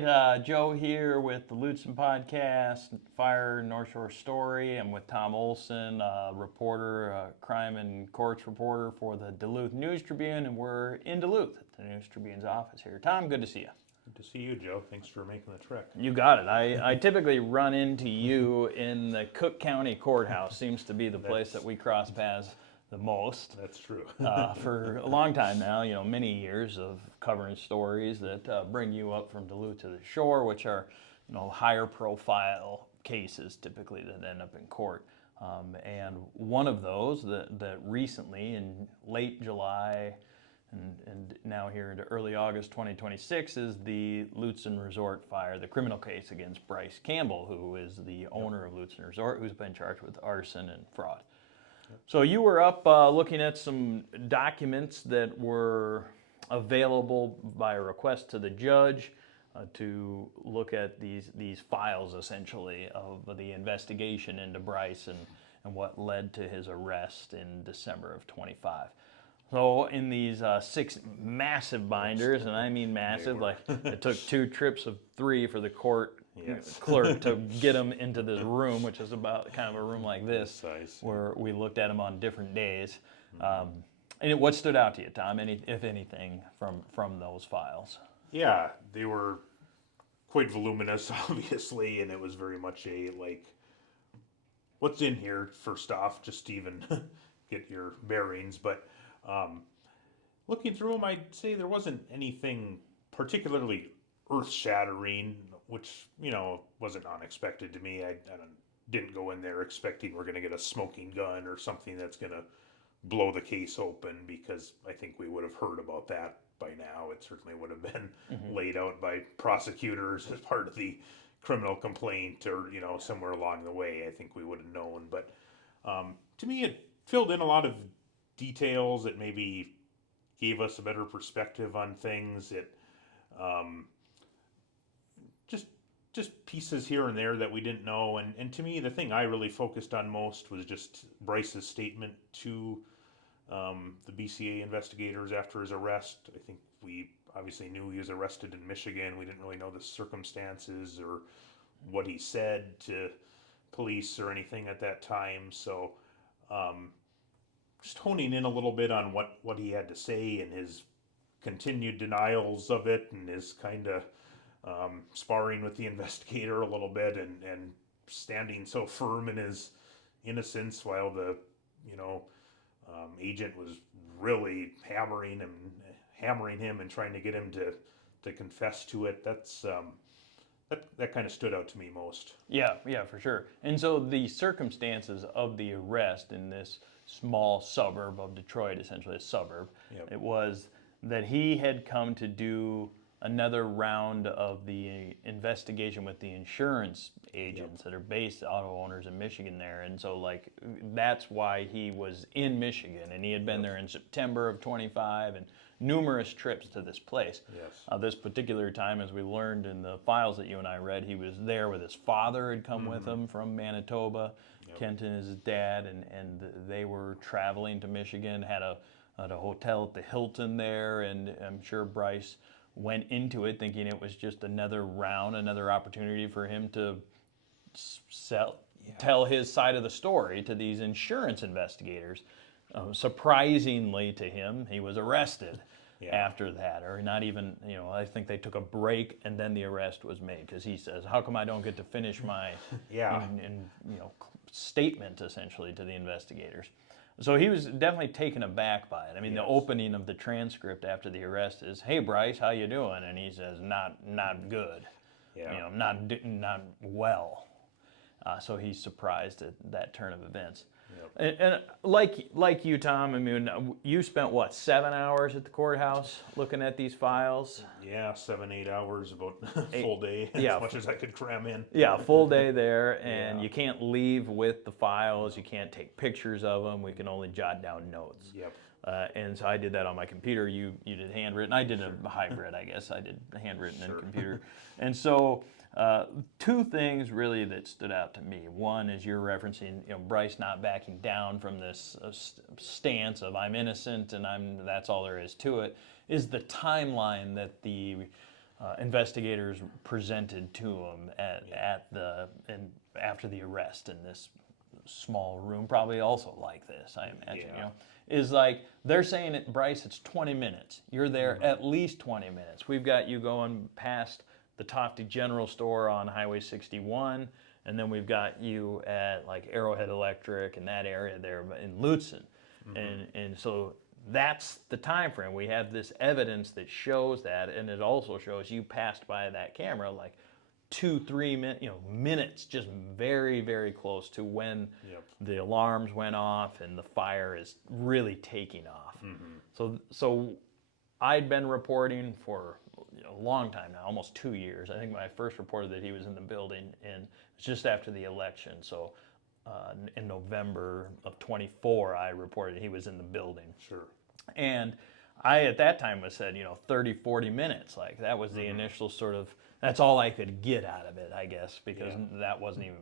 Joe here with the Lutsen podcast, Fire North Shore Story. I'm with Tom Olsen, reporter, crime and courts reporter for the Duluth News Tribune, and we're in Duluth at the News Tribune's office here. Tom, good to see you. Good to see you, Joe. Thanks for making the trek. You got it. I typically run into you in the Cook County Courthouse. Seems to be the place that we cross paths the most. That's true. For a long time now, many years of covering stories that bring you up from Duluth to the shore, which are, higher profile cases typically that end up in court. And one of those that recently, in late July and now here into early August 2026, is the Lutsen Resort fire, the criminal case against Bryce Campbell, who is the owner of Lutsen Resort, who's been charged with arson and fraud. So you were up looking at some documents that were available by a request to the judge to look at these files, essentially, of the investigation into Bryce and what led to his arrest in December of 25. So in these 6 massive binders, and I mean massive, like it took 2 trips of 3 for the court clerk to get them into this room, which is about kind of a room like this, where we looked at them on different days. And what stood out to you, Tom, if anything, from those files? Yeah, they were quite voluminous, obviously, and it was very much what's in here, first off, just to even get your bearings. But looking through them, I'd say there wasn't anything particularly earth-shattering, which, wasn't unexpected to me. I didn't go in there expecting we're going to get a smoking gun or something that's going to blow the case open, because I think we would have heard about that by now. It certainly would have been laid out by prosecutors as part of the criminal complaint, or, somewhere along the way. I think we would have known. But to me, it filled in a lot of details. It maybe gave us a better perspective on things. It just pieces here and there that we didn't know. And to me, the thing I really focused on most was just Bryce's statement to the BCA investigators after his arrest. I think we obviously knew he was arrested in Michigan. We didn't really know the circumstances or what he said to police or anything at that time. So just honing in a little bit on what he had to say and his continued denials of it, and his kind of sparring with the investigator a little bit, and standing so firm in his innocence while the agent was really hammering him and trying to get him to confess to it. That kind of stood out to me most. Yeah, for sure. And so the circumstances of the arrest in this small suburb of Detroit, essentially a suburb, it was that he had come to do another round of the investigation with the insurance agents that are based auto owners in Michigan there. And so that's why he was in Michigan, and he had been there in September of 25 and numerous trips to this place. Yes. This particular time, as we learned in the files that you and I read, he was there with his father, had come with him from Manitoba. Kenton is his dad, and they were traveling to Michigan, had a hotel at the Hilton there, and I'm sure Bryce went into it thinking it was just another opportunity for him to tell his side of the story to these insurance investigators. Surprisingly to him, he was arrested after that, or not even, I think they took a break and then the arrest was made, because he says, how come I don't get to finish my statement, essentially, to the investigators? So he was definitely taken aback by it. I mean, the opening of the transcript after the arrest is, "Hey, Bryce, how you doing?" And he says, "Not good. Not well." So he's surprised at that turn of events. And like you, Tom, I mean, you spent, 7 hours at the courthouse looking at these files? Yeah, 7-8 hours, about full day, as much as I could cram in. Yeah, full day there, and you can't leave with the files. You can't take pictures of them. We can only jot down notes. Yep. And so I did that on my computer. You did handwritten. I did a hybrid, I guess. I did handwritten and computer. And so 2 things really that stood out to me. One is you're referencing, Bryce not backing down from this stance of I'm innocent and that's all there is to it. Is the timeline that the investigators presented to him after the arrest in this small room, probably also like this, I imagine. Yeah. You know, is like they're saying it, Bryce, it's 20 minutes. You're there at least 20 minutes. We've got you going past the Tofty General Store on Highway 61, and then we've got you at like Arrowhead Electric and that area there in Lutsen, and so that's the time frame. We have this evidence that shows that, and it also shows you passed by that camera like 2-3 minutes, minutes, just very, very close to when the alarms went off and the fire is really taking off. So I'd been reporting for a long time now, almost 2 years. I think when I first reported that he was in the building, and it's just after the election. So in November of 24, I reported he was in the building. Sure. And I, at that time, was said, 30, 40 minutes. Like, that was the initial sort of, that's all I could get out of it, I guess, because that wasn't even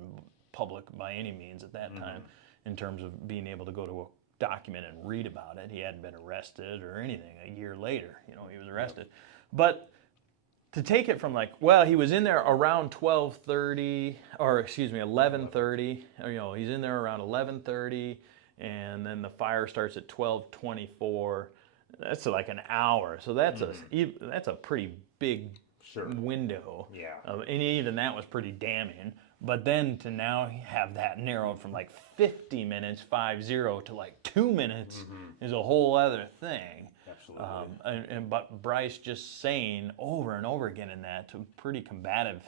public by any means at that time in terms of being able to go to a document and read about it. He hadn't been arrested or anything. A year later, he was arrested. But to take it from like, well, he was in there around 12:30, or excuse me, 11:30. He's in there around 11:30, and then the fire starts at 12:24. That's like an hour. So that's a pretty big window. Yeah. And even that was pretty damning. But then to now have that narrowed from like 50 minutes, 50, to like 2 minutes is a whole other thing. Absolutely. But Bryce just saying over and over again in that, to pretty combative,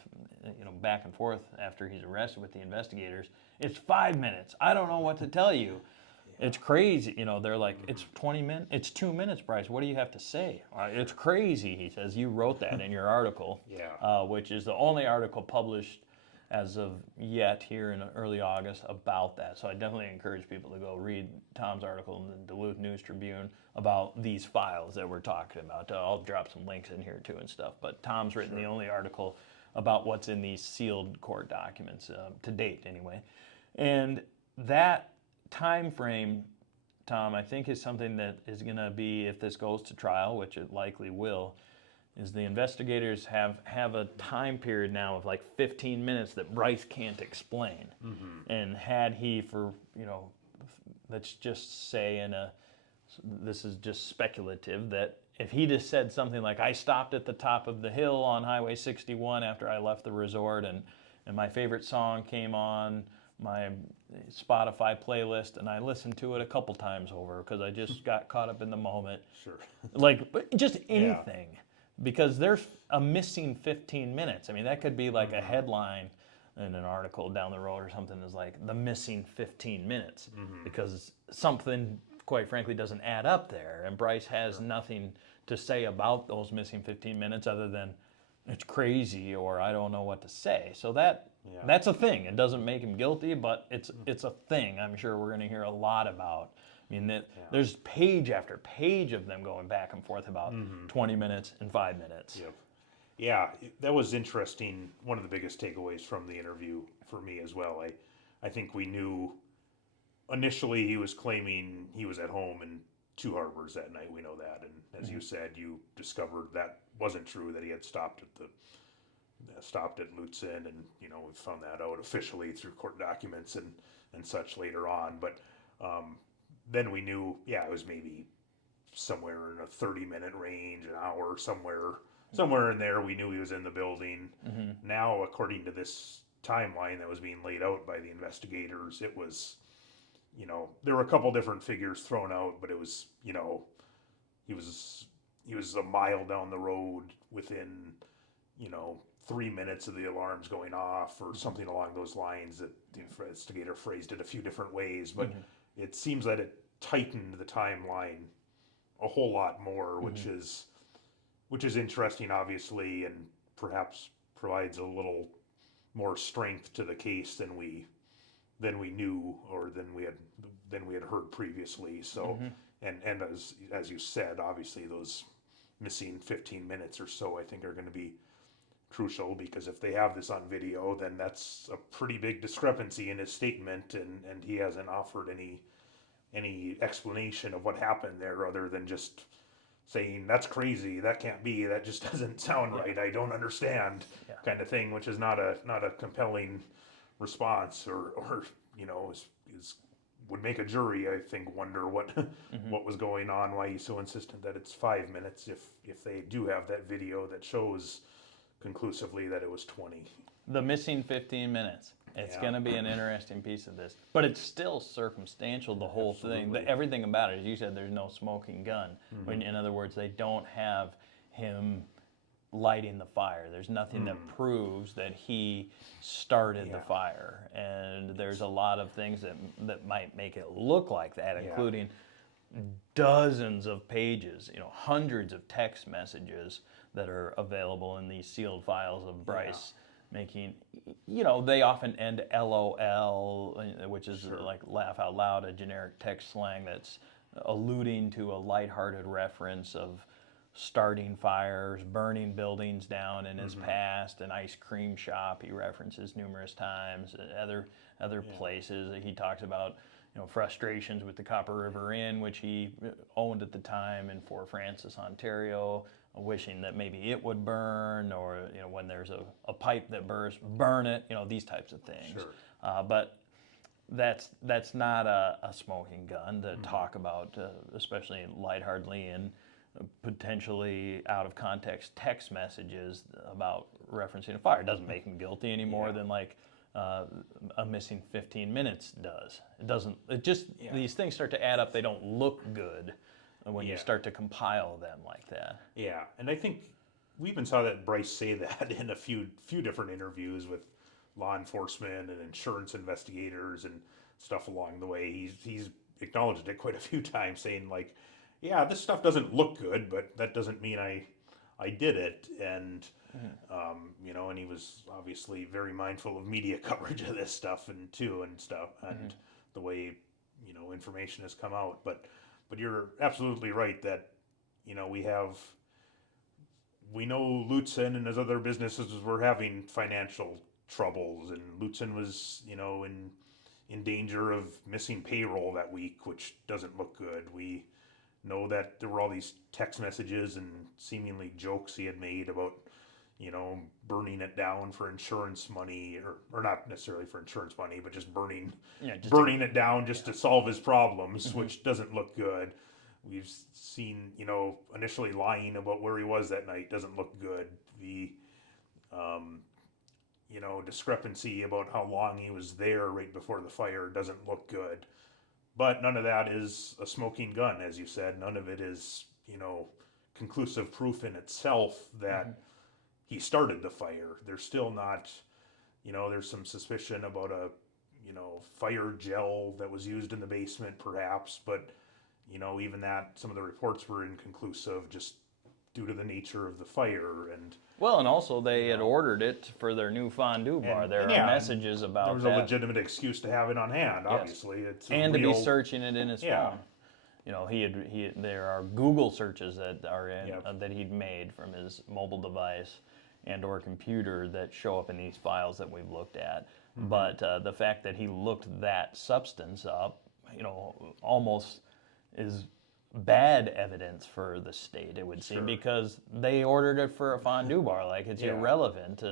back and forth after he's arrested with the investigators. It's 5 minutes. I don't know what to tell you. It's crazy. They're like, it's 20 minutes. It's 2 minutes, Bryce. What do you have to say? It's crazy, he says. You wrote that in your article, which is the only article published as of yet here in early August about that. So I definitely encourage people to go read Tom's article in the Duluth News Tribune about these files that we're talking about. I'll drop some links in here too and stuff. But Tom's written the only article about what's in these sealed court documents to date anyway. And that time frame, Tom, I think is something that is going to be, if this goes to trial, which it likely will, is the investigators have a time period now of like 15 minutes that Bryce can't explain. And had he, for, let's just say this is just speculative, that if he just said something like, I stopped at the top of the hill on Highway 61 after I left the resort, and my favorite song came on my Spotify playlist, and I listened to it a couple times over because I just got caught up in the moment. Like, just anything. Because there's a missing 15 minutes. I mean, that could be like a headline in an article down the road or something, is like the missing 15 minutes. Because something, quite frankly, doesn't add up there. And Bryce has nothing to say about those missing 15 minutes other than it's crazy or I don't know what to say. So that's a thing. It doesn't make him guilty, but it's a thing I'm sure we're going to hear a lot about. I mean, there's page after page of them going back and forth about 20 minutes and 5 minutes. Yeah, that was interesting. One of the biggest takeaways from the interview for me as well. I think we knew initially he was claiming he was at home in Two Harbors that night. We know that, and as you said, you discovered that wasn't true. That he had stopped at Lutsen, and we found that out officially through court documents and such later on. But then we knew, it was maybe somewhere in a 30-minute range, an hour, somewhere in there. We knew he was in the building. Now, according to this timeline that was being laid out by the investigators, it was, there were a couple different figures thrown out, but it was, he was a mile down the road within, 3 minutes of the alarms going off, or something along those lines. That the investigator phrased it a few different ways, but it seems that it tightened the timeline a whole lot more, which is interesting, obviously, and perhaps provides a little more strength to the case than we knew, or than we had heard previously. So, and as you said, obviously those missing 15 minutes or so, I think, are going to be crucial, because if they have this on video, then that's a pretty big discrepancy in his statement, and he hasn't offered any explanation of what happened there, other than just saying, that's crazy, that can't be, that just doesn't sound right, I don't understand, Yeah. kind of thing, which is not a compelling response, or is would make a jury, I think, wonder what was going on, why he's so insistent that it's 5 minutes if they do have that video that shows conclusively that it was 20. The missing 15 minutes. It's Yeah. going to be an interesting piece of this. But it's still circumstantial, the whole thing. Absolutely. Everything about it, as you said, there's no smoking gun. When, in other words, they don't have him lighting the fire. There's nothing that proves that he started the fire. And there's a lot of things that might make it look like that, including dozens of pages, hundreds of text messages that are available in these sealed files of Bryce making, they often end LOL, which is like laugh out loud, a generic text slang that's alluding to a lighthearted reference of starting fires, burning buildings down in his past, an ice cream shop he references numerous times, other places. He talks about frustrations with the Copper River Inn, which he owned at the time in Fort Francis, Ontario, wishing that maybe it would burn, or when there's a pipe that bursts, burn it, these types of things. Sure. But that's not a smoking gun to talk about, especially lightheartedly and potentially out of context text messages about referencing a fire. It doesn't make him guilty any more than like a missing 15 minutes does. It doesn't. It just these things start to add up. They don't look good when you start to compile them like that. Yeah, and I think we even saw that Bryce say that in a few different interviews with law enforcement and insurance investigators and stuff along the way. He's acknowledged it quite a few times, saying like, yeah, this stuff doesn't look good, but that doesn't mean I did it. And and he was obviously very mindful of media coverage of this stuff and the way information has come out. But you're absolutely right that we know Lutsen and his other businesses were having financial troubles, and Lutsen was in danger of missing payroll that week, which doesn't look good. We know that there were all these text messages and seemingly jokes he had made about burning it down for insurance money, or not necessarily for insurance money, but just burning it down just to solve his problems, which doesn't look good. We've seen, initially lying about where he was that night doesn't look good. The, discrepancy about how long he was there right before the fire doesn't look good. But none of that is a smoking gun, as you said. None of it is, conclusive proof in itself that he started the fire. There's still not, there's some suspicion about a, fire gel that was used in the basement perhaps, but, even that, some of the reports were inconclusive just due to the nature of the fire. And also they had ordered it for their new fondue bar. There are messages about there was that. A legitimate excuse to have it on hand, obviously. It's and to be searching it in his phone. Yeah. There are Google searches that are that he'd made from his mobile device and or computer that show up in these files that we've looked at. But the fact that he looked that substance up, almost is bad evidence for the state, it would seem, because they ordered it for a fondue bar. Like, it's irrelevant,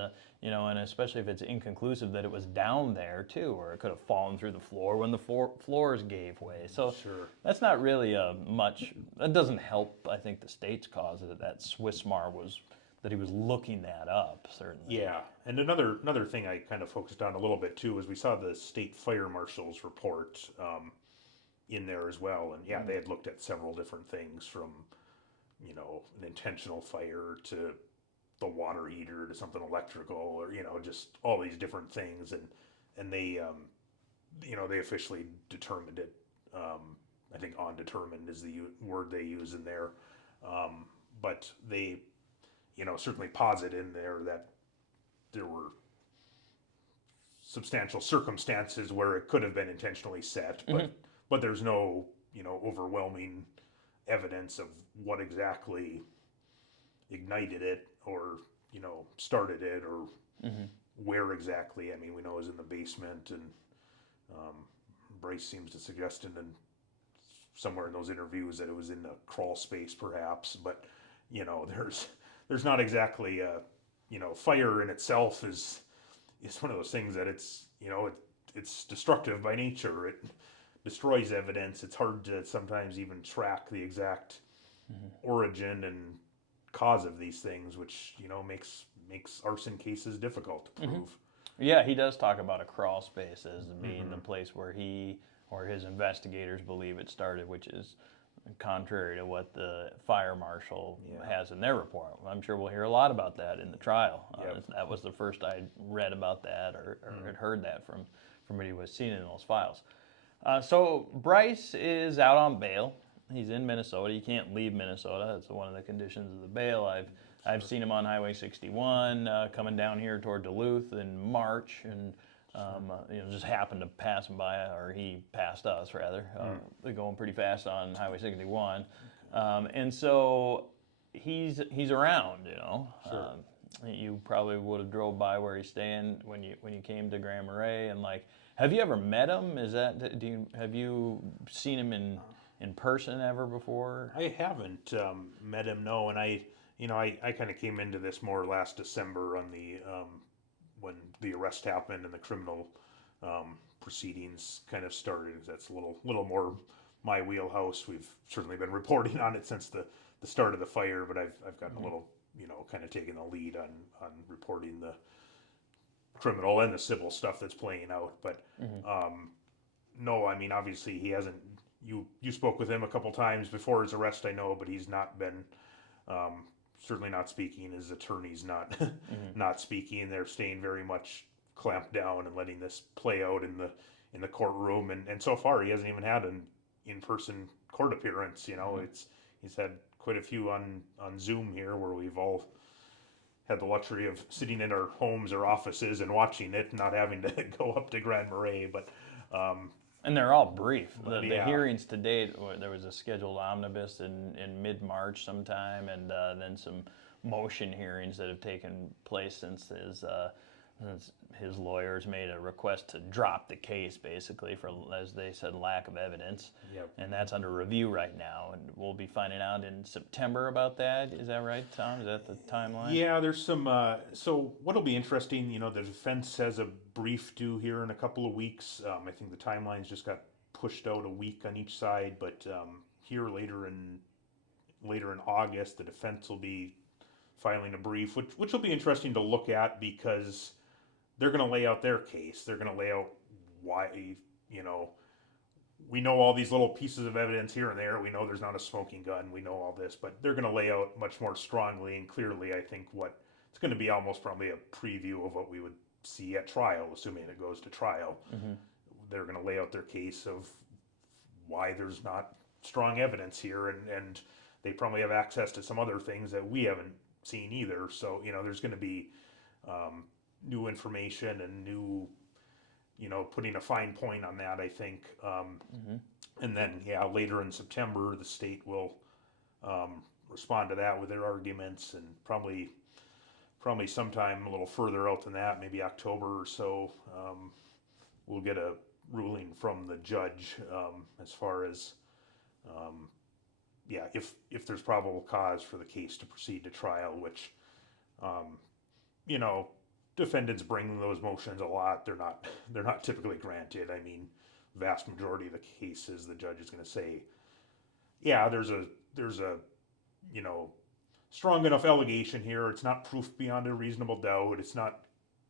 and especially if it's inconclusive that it was down there too, or it could have fallen through the floor when the floors gave way. So that's not really that doesn't help, I think, the state's cause that Swissmar was, that he was looking that up, certainly. Yeah, and another thing I kind of focused on a little bit too is we saw the state fire marshal's report in there as well, and they had looked at several different things, from an intentional fire to the water heater to something electrical, or just all these different things, and they they officially determined it. I think undetermined is the word they use in there, but they certainly posit in there that there were substantial circumstances where it could have been intentionally set, but there's no overwhelming evidence of what exactly ignited it, or started it, or where exactly. I mean, we know it was in the basement, and Bryce seems to suggest in somewhere in those interviews that it was in the crawl space perhaps, but there's not exactly fire in itself is one of those things that it's destructive by nature. It destroys evidence. It's hard to sometimes even track the exact origin and cause of these things, which makes arson cases difficult to prove. Yeah, he does talk about a crawl space as being the place where he or his investigators believe it started, which is contrary to what the fire marshal has in their report. I'm sure we'll hear a lot about that in the trial. That was the first I read about that or had heard that from what he was seeing in those files. So Bryce is out on bail. He's in Minnesota. He can't leave Minnesota. That's one of the conditions of the bail. I've seen him on Highway 61 coming down here toward Duluth in March, and just happened to pass him by, or he passed us rather. They're going pretty fast on Highway 61, and so he's around. Sure. You probably would have drove by where he's staying when you came to Grand Marais, and have you ever met him? Have you seen him in person ever before? I haven't met him, no, and I kind of came into this more last December on the when the arrest happened and the criminal proceedings kind of started. That's a little more my wheelhouse. We've certainly been reporting on it since the start of the fire, but I've gotten a little kind of taken the lead on reporting the criminal and the civil stuff that's playing out. But no, I mean obviously he hasn't. You spoke with him a couple times before his arrest, I know, but he's not been. Certainly not speaking. His attorney's not speaking. They're staying very much clamped down and letting this play out in the courtroom. And so far, he hasn't even had an in-person court appearance. He's had quite a few on Zoom here, where we've all had the luxury of sitting in our homes or offices and watching it, not having to go up to Grand Marais. But and they're all brief. The hearings to date, there was a scheduled omnibus in mid-March sometime, and then some motion hearings that have taken place since his lawyers made a request to drop the case, basically, for, as they said, lack of evidence. Yep. And that's under review right now, and we'll be finding out in September about that. Is that right, Tom? Is that the timeline? Yeah, there's some. So what'll be interesting, the defense has a brief due here in a couple of weeks. I think the timelines just got pushed out a week on each side, but here later in August, the defense will be filing a brief, which will be interesting to look at, because they're going to lay out their case. They're going to lay out why, we know all these little pieces of evidence here and there. We know there's not a smoking gun. We know all this, but they're going to lay out much more strongly and clearly, I think, what it's going to be almost probably a preview of what we would see at trial, assuming it goes to trial. They're going to lay out their case of why there's not strong evidence here, and they probably have access to some other things that we haven't seen either. So, there's going to be new information and new, putting a fine point on that, I think. And then, later in September, the state will respond to that with their arguments, and probably sometime a little further out than that, maybe October or so, we'll get a ruling from the judge as far as, if there's probable cause for the case to proceed to trial, which, defendants bring those motions a lot. They're not typically granted. I mean, vast majority of the cases, the judge is going to say, there's a strong enough allegation here. It's not proof beyond a reasonable doubt. It's not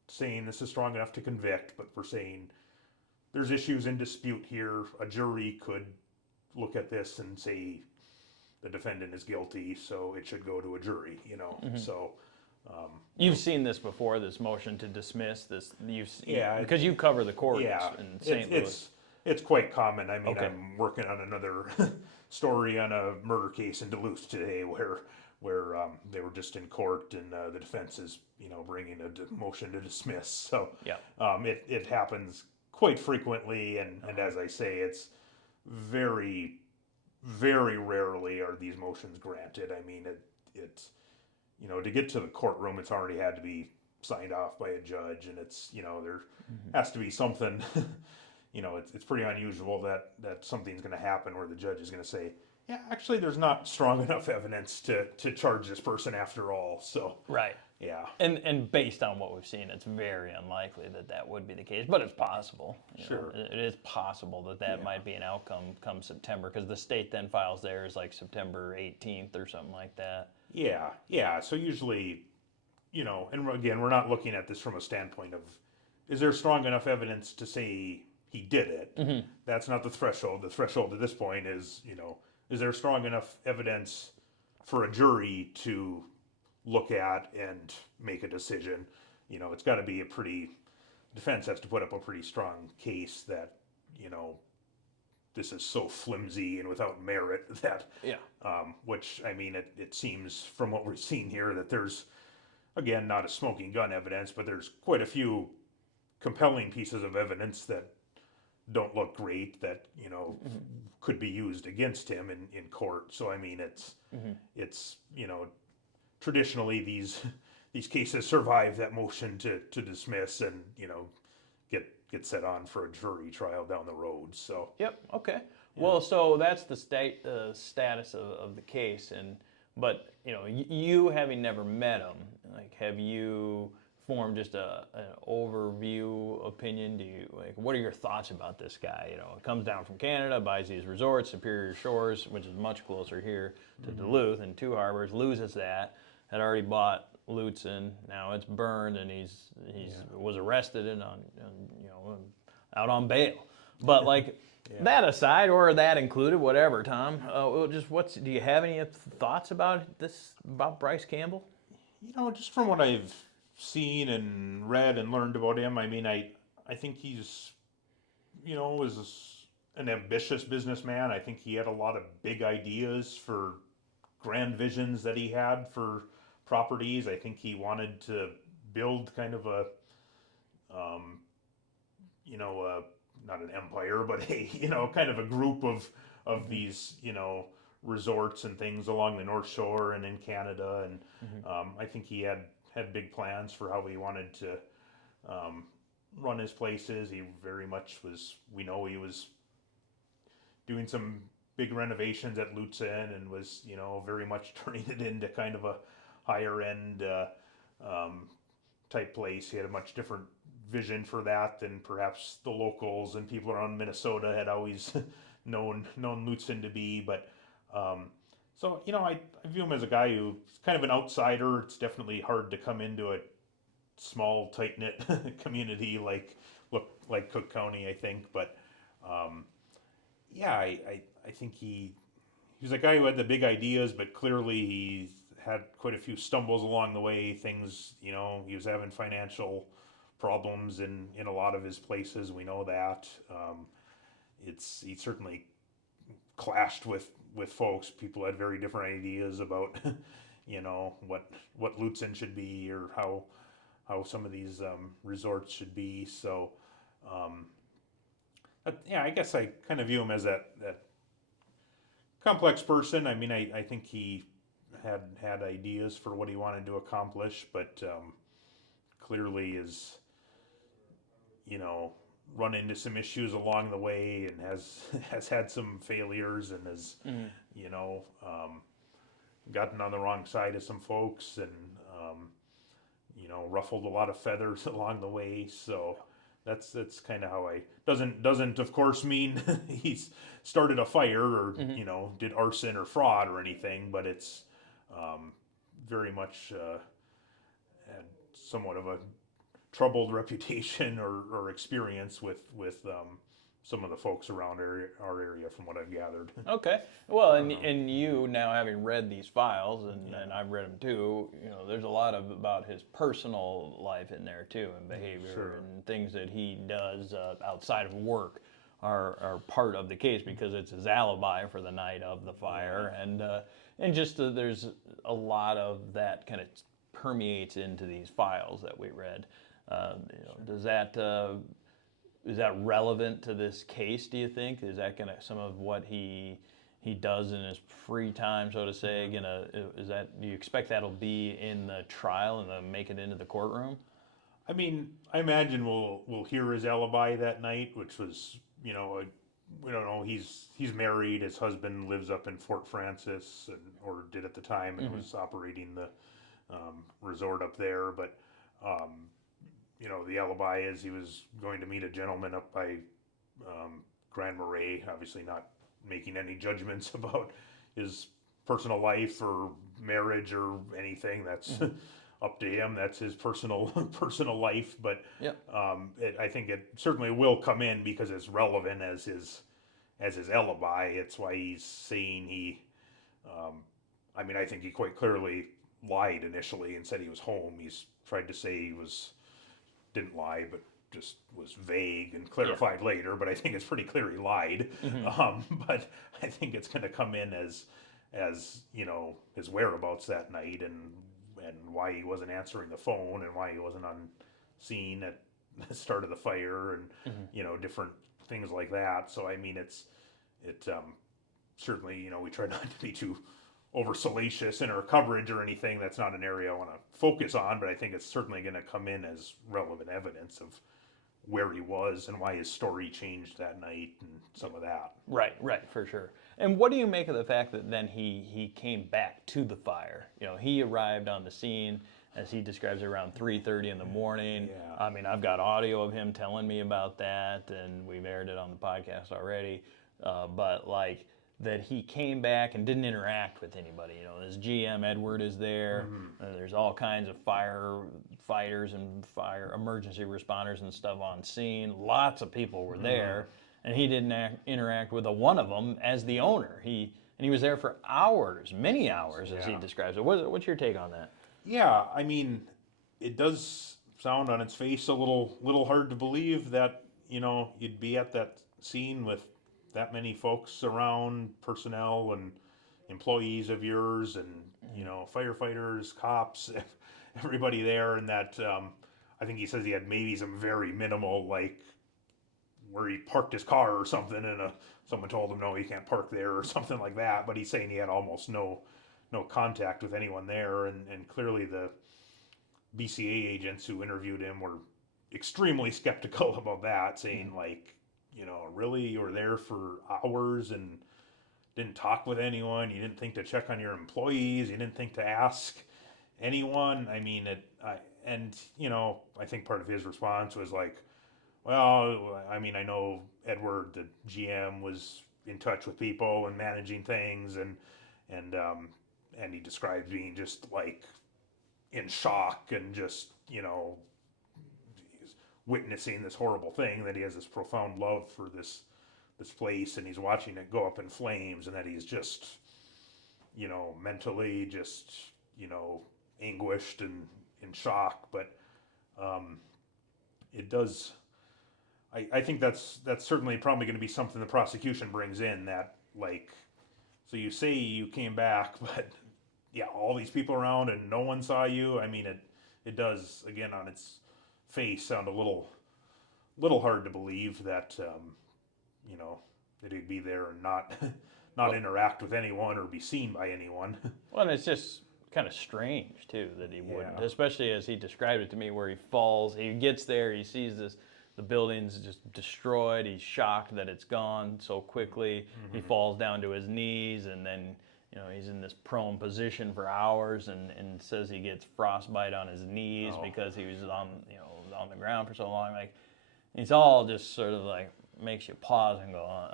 saying this is strong enough to convict, but we're saying there's issues in dispute here. A jury could look at this and say the defendant is guilty, so it should go to a jury. So. You've seen this before, this motion to dismiss this. Because you cover the courts in St. Louis. It's quite common. I mean, okay. I'm working on another story on a murder case in Duluth today, where they were just in court, and the defense is bringing a motion to dismiss. So it happens quite frequently, and as I say, it's very, very rarely are these motions granted. I mean, it's to get to the courtroom, it's already had to be signed off by a judge, and it's there has to be something it's pretty unusual that something's going to happen where the judge is going to say, yeah, actually, there's not strong enough evidence to charge this person after all. So, Right. yeah. And based on what we've seen, it's very unlikely that would be the case, but it's possible. Sure. It is possible that might be an outcome come September, because the state then files theirs like September 18th or something like that. Yeah. So usually, and again, we're not looking at this from a standpoint of, is there strong enough evidence to say he did it? That's not the threshold. The threshold at this point is, is there strong enough evidence for a jury to look at and make a decision? It's got to be defense has to put up a pretty strong case that, this is so flimsy and without merit that, which, I mean, it seems from what we're seeing here that there's, again, not a smoking gun evidence, but there's quite a few compelling pieces of evidence that don't look great that, could be used against him in court. So, I mean, it's traditionally these cases survive that motion to dismiss and, get set on for a jury trial down the road. So. Yep. Okay. Yeah. Well, so that's the status of the case, but you having never met him, like, have you formed just an overview opinion? What are your thoughts about this guy? It comes down from Canada, buys these resorts, Superior Shores, which is much closer here to Duluth, and Two Harbors, loses that, had already bought Lutsen, now it's burned, and he's was arrested and out on bail. But like that aside, or that included, whatever, Tom, do you have any thoughts about Bryce Campbell? Just from what I've seen and read and learned about him, I mean, I think he's, was an ambitious businessman. I think he had a lot of big ideas for grand visions that he had for properties. I think he wanted to build kind of a, not an empire, but kind of a group of these, resorts and things along the North Shore and in Canada. And I think he had big plans for how he wanted to run his places. He very much was, he was doing some big renovations at Lutsen and was, very much turning it into kind of a higher end type place. He had a much different vision for that than perhaps the locals and people around Minnesota had always known Lutsen to be. But so, I view him as a guy who's kind of an outsider. It's definitely hard to come into a small, tight-knit community like Cook County, I think. But I think he was a guy who had the big ideas, but clearly he had quite a few stumbles along the way. Things, he was having financial problems in a lot of his places. We know that. He certainly clashed with folks. People had very different ideas about, what Lutsen should be or how some of these resorts should be. So, I guess I kind of view him as that complex person. I mean, I think he had ideas for what he wanted to accomplish, but clearly is, run into some issues along the way and has had some failures and has, gotten on the wrong side of some folks and, ruffled a lot of feathers along the way. So that's kind of how doesn't of course mean he's started a fire or, did arson or fraud or anything, but it's very much had somewhat of a troubled reputation or experience with some of the folks around our area, from what I've gathered. Okay. Well, and you now, having read these files, and I've read them too, there's a lot about his personal life in there too, and behavior and things that he does outside of work are part of the case, because it's his alibi for the night of the fire, and just there's a lot of that kind of permeates into these files that we read. Is that relevant to this case, do you think? Is that some of what he does in his free time, so to say, do you expect that'll be in the trial and make it into the courtroom? I mean, I imagine we'll hear his alibi that night, which was we don't know. He's married. His husband lives up in Fort Francis, or did at the time, and was operating the resort up there. But the alibi is he was going to meet a gentleman up by Grand Marais. Obviously, not making any judgments about his personal life or marriage or anything. That's up to him. That's his personal life. But Yep. I think it certainly will come in because it's relevant as his alibi. It's why he's saying he. I think he quite clearly lied initially and said he was home. He's tried to say he didn't lie, but just was vague and clarified later. But I think it's pretty clear he lied. But I think it's going to come in as his whereabouts that night and why he wasn't answering the phone and why he wasn't on scene at the start of the fire and different things like that. So it certainly we try not to be too over salacious in our coverage or anything. That's not an area I want to focus on, but I think it's certainly going to come in as relevant evidence of where he was and why his story changed that night and some of that. Right, for sure. And what do you make of the fact that then he came back to the fire? He arrived on the scene, as he describes it, around 3:30 in the morning. Yeah. I've got audio of him telling me about that, and we've aired it on the podcast already. But that he came back and didn't interact with anybody. His GM Edward is there. There's all kinds of firefighters and fire emergency responders and stuff on scene. Lots of people were there, and he didn't interact with one of them as the owner. He was there for hours, many hours, as he describes it. What's your take on that? Yeah, it does sound on its face a little hard to believe that you'd be at that scene with that many folks around, personnel and employees of yours, and firefighters, cops, everybody there, and that I think he says he had maybe some very minimal, where he parked his car or something, and someone told him no, you can't park there or something like that. But he's saying he had almost no contact with anyone there, and clearly the BCA agents who interviewed him were extremely skeptical about that, saying really, you were there for hours and didn't talk with anyone. You didn't think to check on your employees. You didn't think to ask anyone. I think part of his response was well, I know Edward, the GM, was in touch with people and managing things, and he describes being just in shock and just witnessing this horrible thing, that he has this profound love for this place and he's watching it go up in flames, and that he's just mentally just anguished and in shock. But it does, I think that's certainly probably going to be something the prosecution brings in, that so you say you came back, but all these people around and no one saw you. It does, again, on its face, sound a little hard to believe that that he'd be there and not interact with anyone or be seen by anyone. Well, and it's just kind of strange too that he wouldn't, especially as he described it to me, where he falls, he gets there, he sees the building's just destroyed, he's shocked that it's gone so quickly. He falls down to his knees, and then he's in this prone position for hours, and says he gets frostbite on his knees because he was on the ground for so long. It's all just sort of makes you pause and go,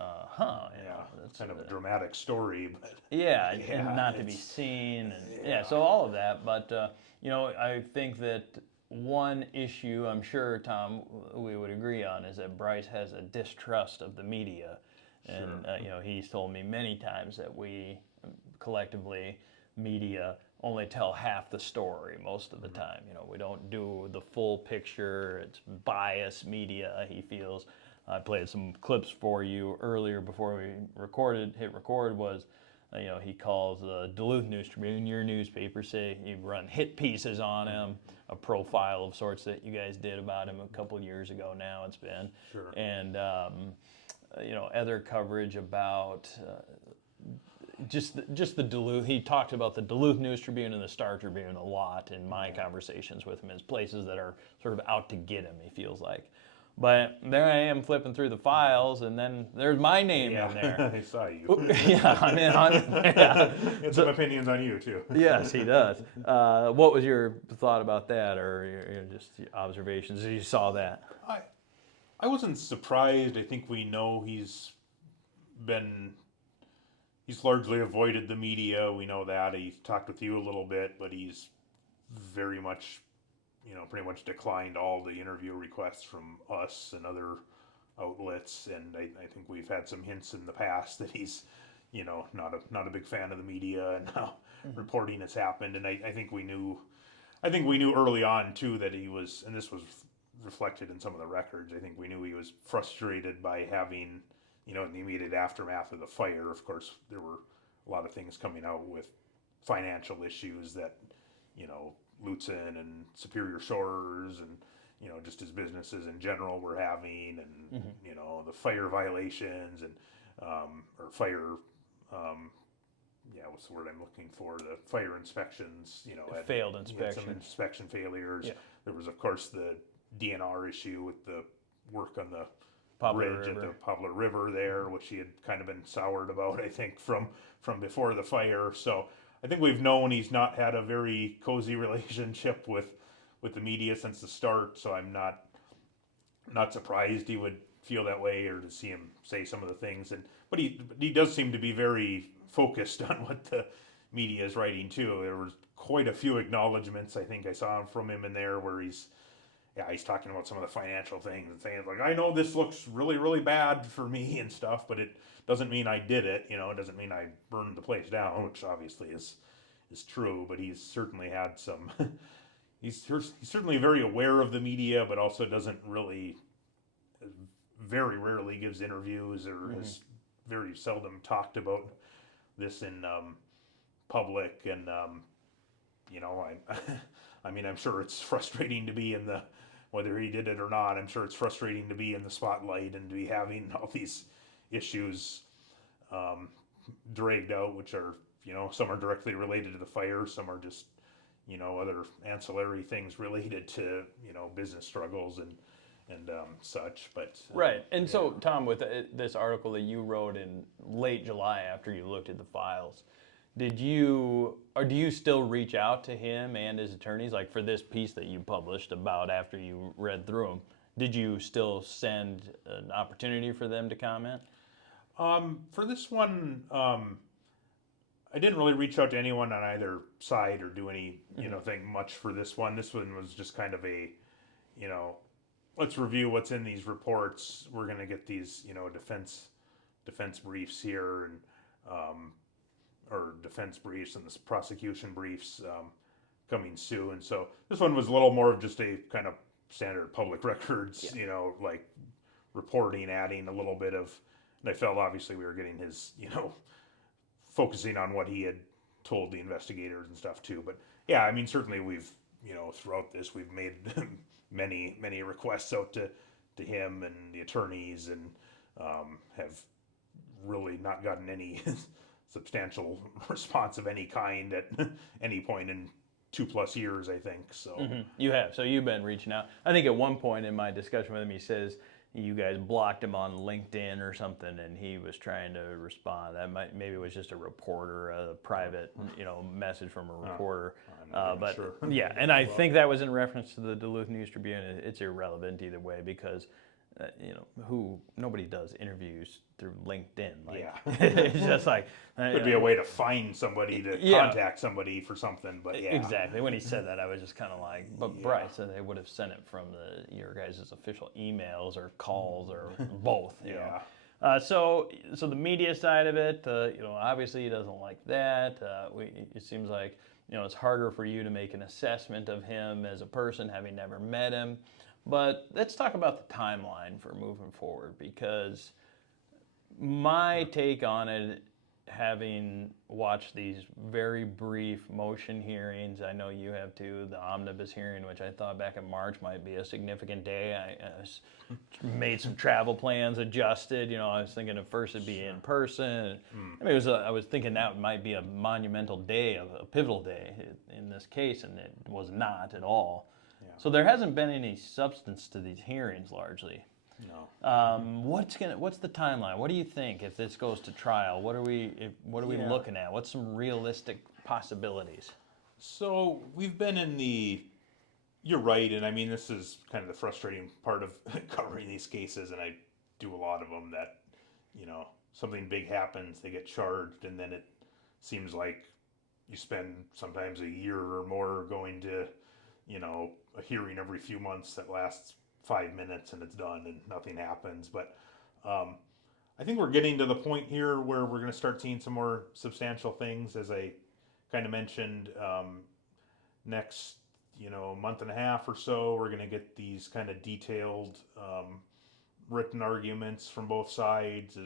That's kind of a dramatic story, but and not to be seen, and so all of that. But I think that one issue, I'm sure, Tom, we would agree on, is that Bryce has a distrust of the media, and he's told me many times that we collectively, media, only tell half the story most of the time. We don't do the full picture. It's biased media, he feels. I played some clips for you earlier before we hit record, was, he calls the Duluth News Tribune, your newspaper, say you run hit pieces on him, a profile of sorts that you guys did about him a couple years ago now it's been. Sure. And, other coverage about just the Duluth. He talked about the Duluth News Tribune and the Star Tribune a lot in my conversations with him, as places that are sort of out to get him, he feels like. But there I am flipping through the files, and then there's my name in there. I saw you. Yeah, I'm in on it. Yeah. And some opinions on you too. Yes, he does. What was your thought about that, or your just observations as you saw that? I wasn't surprised. I think we know he's largely avoided the media. We know that. He talked with you a little bit, but he's very much, pretty much declined all the interview requests from us and other outlets. And I think we've had some hints in the past that he's, not a big fan of the media and how reporting has happened. And I think we knew early on too that he was, and this was reflected in some of the records. I think we knew he was frustrated by having, in the immediate aftermath of the fire. Of course, there were a lot of things coming out with financial issues that, Lutsen and Superior Shores and, just his businesses in general were having, and, the fire violations and, or fire, what's the word I'm looking for? The fire inspections, Failed had inspection. some inspection failures. Yeah. There was, of course, the DNR issue with the work on the Poplar bridge River. at the Poplar River there, which he had kind of been soured about, I think, from before the fire. So I think we've known he's not had a very cozy relationship with the media since the start. So I'm not surprised he would feel that way, or to see him say some of the things. But he does seem to be very focused on what the media is writing too. There was quite a few acknowledgments I think I saw from him in there where he's talking about some of the financial things and saying, like, I know this looks really, really bad for me and stuff, but it doesn't mean I did it. It doesn't mean I burned the place down, which obviously is true. But he's certainly had some. He's certainly very aware of the media, but also doesn't really, very rarely gives interviews, or has very seldom talked about this in public. And I'm sure it's frustrating to be in the, whether he did it or not, I'm sure it's frustrating to be in the spotlight and to be having all these issues dragged out, which are, some are directly related to the fire, some are just, other ancillary things related to, business struggles and such. But Right. And so, Tom, with this article that you wrote in late July after you looked at the files, do you still reach out to him and his attorneys, like for this piece that you published about after you read through them? Did you still send an opportunity for them to comment? For this one, I didn't really reach out to anyone on either side or do any, thing much for this one. This one was just kind of a, let's review what's in these reports. We're going to get these, defense briefs here, and or defense briefs and the prosecution briefs coming soon. So this one was a little more of just a kind of standard public records, like reporting, adding a little bit of, and I felt obviously we were getting his, focusing on what he had told the investigators and stuff too. But yeah, certainly we've, throughout this, we've made many, many requests out to him and the attorneys, and have really not gotten any substantial response of any kind at any point in 2+ years, I think. So You have. So you've been reaching out. I think at one point in my discussion with him, he says you guys blocked him on LinkedIn or something, and he was trying to respond. Maybe it was just a reporter, a private, message from a reporter. But sure. Yeah, and I think that was in reference to the Duluth News Tribune. It's irrelevant either way, because nobody does interviews through LinkedIn. It's just like could be a way to find somebody to contact somebody for something, but yeah. Exactly. When he said that, I was just kind of like, but Bryce, they would have sent it from your guys' official emails or calls or both. You know. So the media side of it, obviously he doesn't like that. It seems like it's harder for you to make an assessment of him as a person, having never met him. But let's talk about the timeline for moving forward, because my take on it, having watched these very brief motion hearings, I know you have too, the omnibus hearing, which I thought back in March might be a significant day. I made some travel plans, adjusted. I was thinking at first it'd be in person. I was thinking that might be a monumental day, a pivotal day in this case, and it was not at all. So there hasn't been any substance to these hearings largely. No. What's the timeline? What do you think if this goes to trial? What are we Yeah. looking at? What's some realistic possibilities? So we've been in the. You're right, and I mean this is kind of the frustrating part of covering these cases, and I do a lot of them that, something big happens, they get charged, and then it seems like you spend sometimes a year or more going to, a hearing every few months that lasts 5 minutes and it's done and nothing happens. But I think we're getting to the point here where we're going to start seeing some more substantial things, as I kind of mentioned. Next, month and a half or so, we're going to get these kind of detailed written arguments from both sides,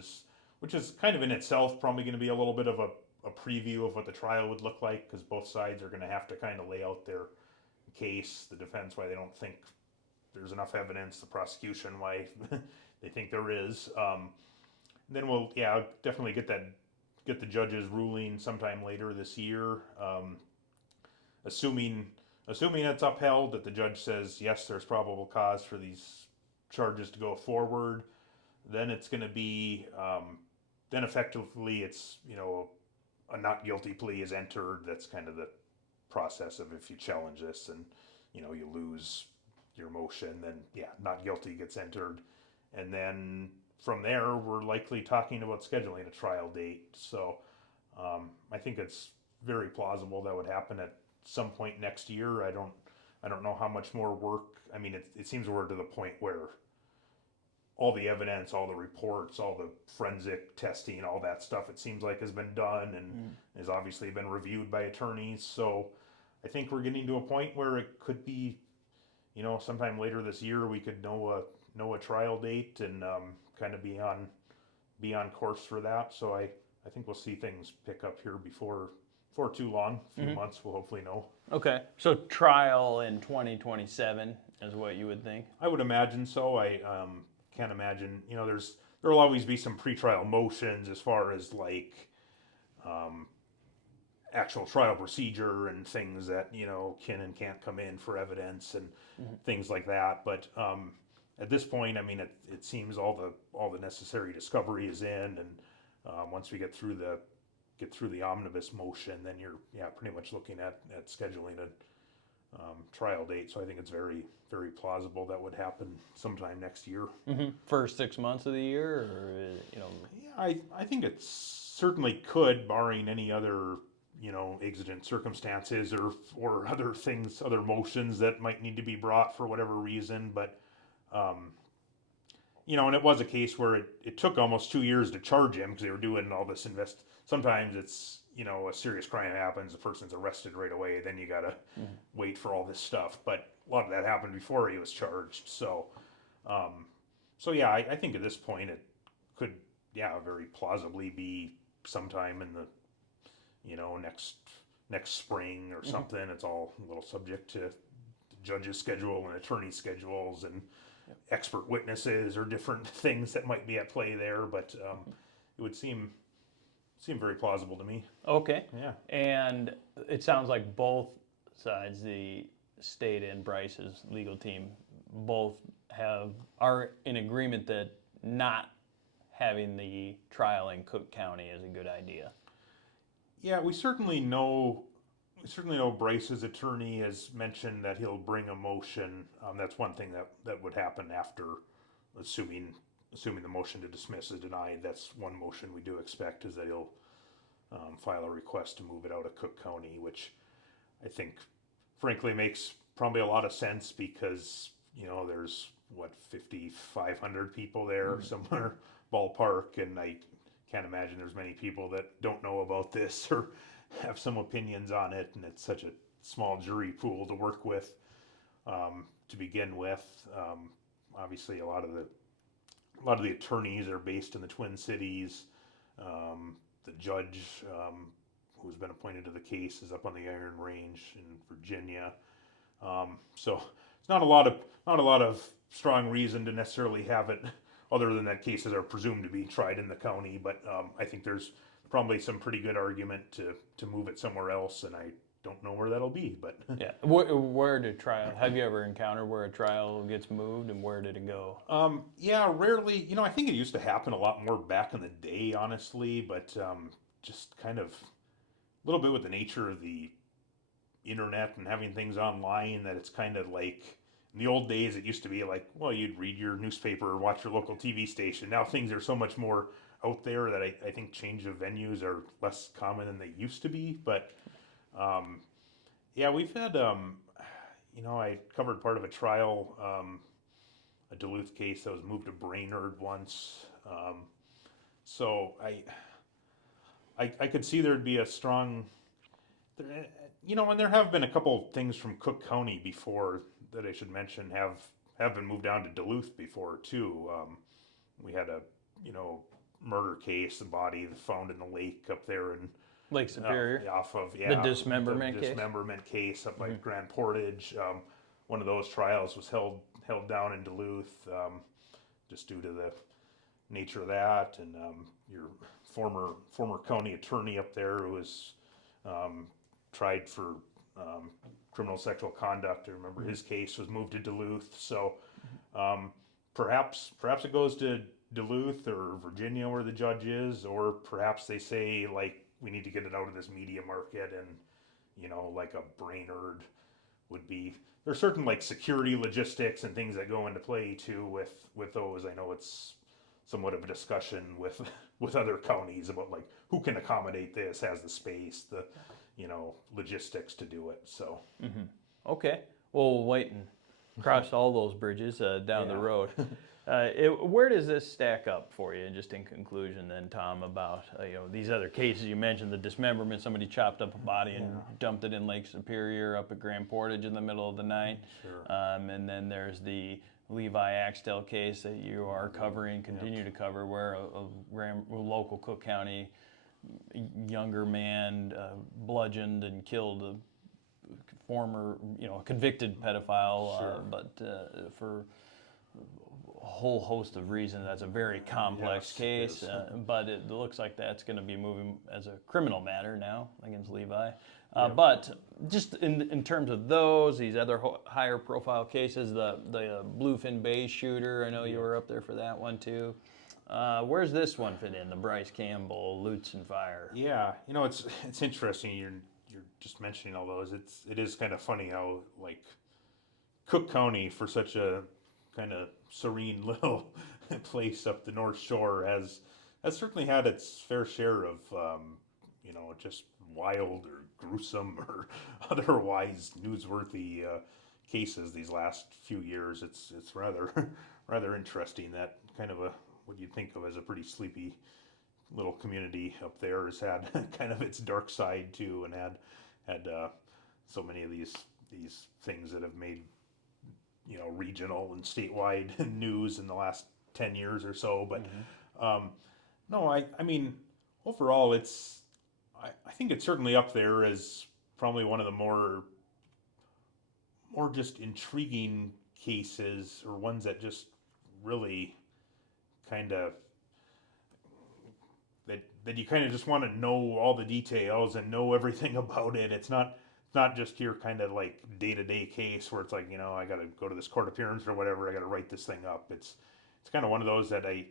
which is kind of in itself probably going to be a little bit of a preview of what the trial would look like, because both sides are going to have to kind of lay out their case, the defense why they don't think there's enough evidence, the prosecution why they think there is. Then we'll definitely get the judge's ruling sometime later this year. Assuming it's upheld, that the judge says yes, there's probable cause for these charges to go forward, then it's going to be then effectively it's a not guilty plea is entered. That's kind of the process of if you challenge this and you lose your motion, then not guilty gets entered, and then from there we're likely talking about scheduling a trial date. So I think it's very plausible that would happen at some point next year. I don't know how much more work. I mean, it seems we're to the point where all the evidence, all the reports, all the forensic testing, all that stuff, it seems like has been done and has obviously been reviewed by attorneys. So I think we're getting to a point where it could be, sometime later this year we could know a trial date and kind of be on course for that. So I think we'll see things pick up here before too long. A few months we'll hopefully know. Okay, so trial in 2027 is what you would think? I would imagine so. I can't imagine, there'll always be some pretrial motions as far as like actual trial procedure and things that can and can't come in for evidence and things like that. But at this point, I mean, it seems all the necessary discovery is in, and once we get through the omnibus motion, then you're pretty much looking at scheduling a trial date. So I think it's very, very plausible that would happen sometime next year. First 6 months of the year, or Yeah, I think it certainly could, barring any other exigent circumstances or other things, other motions that might need to be brought for whatever reason. But and it was a case where it took almost 2 years to charge him because they were doing all this Sometimes it's a serious crime happens, the person's arrested right away, then you gotta wait for all this stuff. But a lot of that happened before he was charged. So I think at this point it could very plausibly be sometime in the next spring or something. It's all a little subject to the judge's schedule and attorney schedules and expert witnesses or different things that might be at play there. But it would seem very plausible to me. Okay. Yeah. And it sounds like both sides, the state and Bryce's legal team, both are in agreement that not having the trial in Cook County is a good idea. Yeah, we certainly know Bryce's attorney has mentioned that he'll bring a motion. That's one thing that would happen after, assuming the motion to dismiss is denied. That's one motion we do expect, is that he'll file a request to move it out of Cook County, which I think frankly makes probably a lot of sense because there's 5,500 people there somewhere ballpark, and I can't imagine there's many people that don't know about this or have some opinions on it, and it's such a small jury pool to work with to begin with. Obviously, a lot of the attorneys are based in the Twin Cities. The judge who's been appointed to the case is up on the Iron Range in Virginia. So it's not a lot of strong reason to necessarily have it, other than that cases are presumed to be tried in the county. But I think there's probably some pretty good argument to move it somewhere else, and I don't know where that'll be, but Yeah. Where did trial? Have you ever encountered where a trial gets moved, and where did it go? yeah, rarely. I think it used to happen a lot more back in the day, honestly, but just kind of a little bit with the nature of the internet and having things online that it's kind of like in the old days it used to be like, well, you'd read your newspaper or watch your local TV station. Now things are so much more out there that I think change of venues are less common than they used to be. But yeah, we've had I covered part of a trial, a Duluth case that was moved to Brainerd once. So I could see there'd be a strong there, and there have been a couple things from Cook County before that I should mention have been moved down to Duluth before too. We had a murder case, a body found in the lake up there in Lake Superior. off of The dismemberment the case? dismemberment case up by Grand Portage. One of those trials was held down in Duluth, just due to the nature of that, and your former county attorney up there who was tried for criminal sexual conduct. I remember his case was moved to Duluth. So perhaps it goes to Duluth or Virginia where the judge is, or perhaps they say like we need to get it out of this media market, and like a Brainerd would be. There's certain like security logistics and things that go into play too with those. I know it's somewhat of a discussion with other counties about like who can accommodate this, has the space, the logistics to do it. So Okay. Well, we'll wait and cross all those bridges down the Yeah. road. Where does this stack up for you? Just in conclusion, then, Tom, about these other cases you mentioned, the dismemberment, somebody chopped up a body and dumped it in Lake Superior up at Grand Portage in the middle of the night. Sure. And then there's the Levi Axtell case that you are covering, continue to cover, where a local Cook County younger man bludgeoned and killed a former, convicted pedophile, Sure. but for a whole host of reasons, that's a very complex Yes, it case. is. But it looks like that's going to be moving as a criminal matter now against Levi. But just in terms of these other higher profile cases, the Bluefin Bay shooter, I know you were up there for that one too. Where's this one fit in? The Bryce Campbell Lutsen fire. Yeah, it's interesting. You're just mentioning all those. It is kind of funny how like Cook County, for such a kind of serene little place up the North Shore, has certainly had its fair share of just wild or gruesome or otherwise newsworthy cases these last few years. It's rather interesting that kind of what you'd think of as a pretty sleepy little community up there has had kind of its dark side too, and had so many of these things that have made regional and statewide news in the last 10 years or so. But no, I mean overall I think it's certainly up there as probably one of the more just intriguing cases, or ones that just really kind of that you kind of just want to know all the details and know everything about it. It's not just your kind of like day-to-day case where it's like, I got to go to this court appearance or whatever, I got to write this thing up. It's kind of one of those that I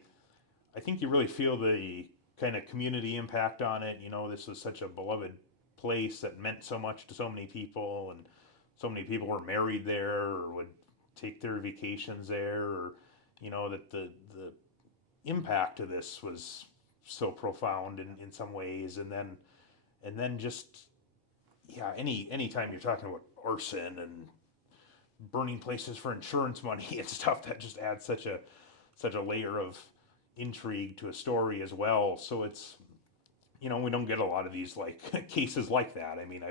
think you really feel the kind of community impact on it. This was such a beloved place that meant so much to so many people, and so many people were married there or would take their vacations there, or that the impact of this was so profound in some ways. And then just any time you're talking about arson and burning places for insurance money and stuff, that just adds such a layer of intrigue to a story as well. So it's we don't get a lot of these like cases like that. I mean,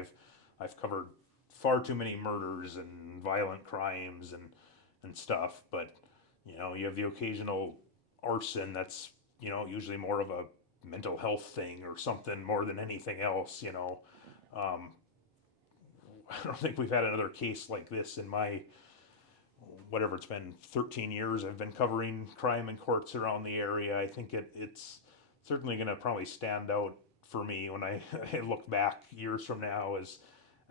I've covered far too many murders and violent crimes and stuff, but you have the occasional arson that's usually more of a mental health thing or something more than anything else. I don't think we've had another case like this in my whatever it's been 13 years I've been covering crime in courts around the area. I think it's certainly going to probably stand out for me when I look back years from now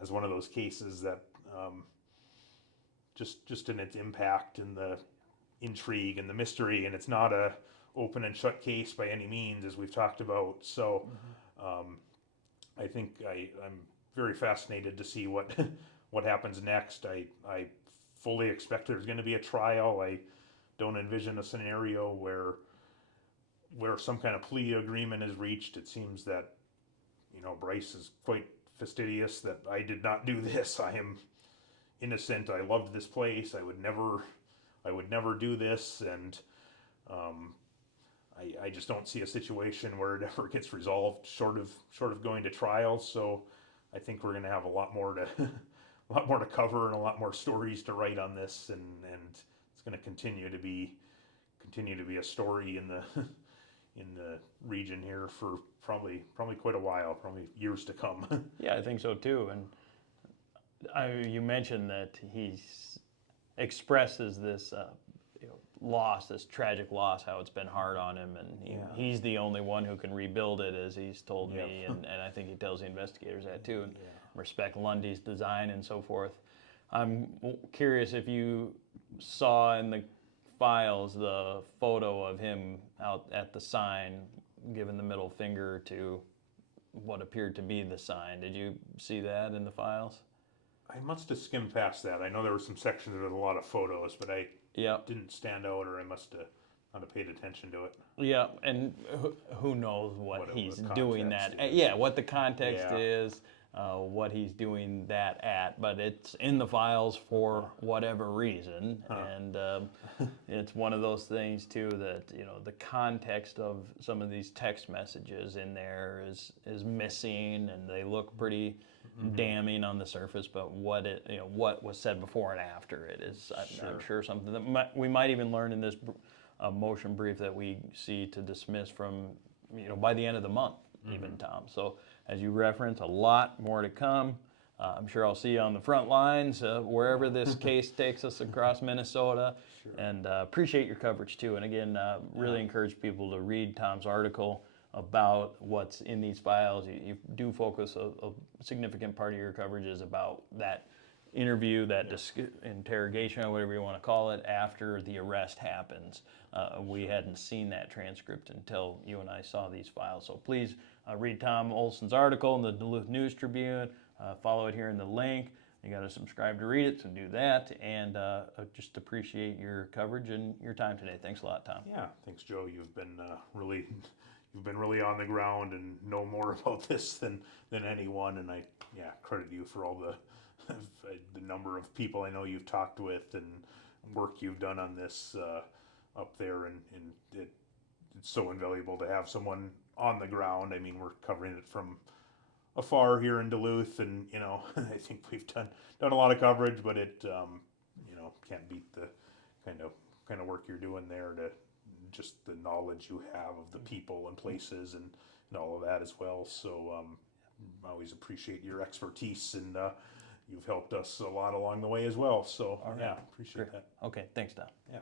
as one of those cases that just in its impact and the intrigue and the mystery, and it's not a open and shut case by any means, as we've talked about. So I think I'm very fascinated to see what what happens next. I fully expect there's going to be a trial. I don't envision a scenario where some kind of plea agreement is reached. It seems that, you know, Bryce is quite fastidious that I did not do this. I am innocent. I loved this place. I would never do this. And I just don't see a situation where it ever gets resolved short of going to trial. So I think we're going to have a lot more to cover and a lot more stories to write on this, and it's going to continue to be a story in the region here for probably quite a while, probably years to come. Yeah, I think so too. And you mentioned that he expresses this loss, this tragic loss, how it's been hard on him, and he's the only one who can rebuild it, as he's told me, and I think he tells the investigators that too, and respect Lundy's design and so forth. I'm curious if you saw in the files the photo of him out at the sign giving the middle finger to what appeared to be the sign. Did you see that in the files? I must have skimmed past that. I know there were some sections with a lot of photos, but I didn't stand out, or I must have not have paid attention to it. Yeah, and who knows what he's doing that. What the context is, what he's doing that at, but it's in the files for whatever reason, and it's one of those things too that, you know, the context of some of these text messages in there is missing, and they look pretty damning on the surface, but what was said before and after it is, I'm sure something that we might even learn in this motion brief that we see to dismiss from, by the end of the month, even, Tom. So as you reference, a lot more to come. I'm sure I'll see you on the front lines wherever this case takes us across Minnesota, and appreciate your coverage too. And again, really encourage people to read Tom's article about what's in these files. You do focus a significant part of your coverage is about that interview, that interrogation, or whatever you want to call it, after the arrest happens. We hadn't seen that transcript until you and I saw these files. So please read Tom Olsen's article in the Duluth News Tribune. Follow it here in the link. You got to subscribe to read it, so do that. And just appreciate your coverage and your time today. Thanks a lot, Tom. Yeah, thanks, Joe. You've been really on the ground and know more about this than anyone, and I credit you for all the number of people I know you've talked with and work you've done on this up there, and it's so invaluable to have someone on the ground. I mean, we're covering it from afar here in Duluth, and I think we've done a lot of coverage, but it can't beat the kind of work you're doing there, to just the knowledge you have of the people and places and all of that as well. So I always appreciate your expertise, and you've helped us a lot along the way as well. So appreciate that. Okay, thanks, Tom. Yeah.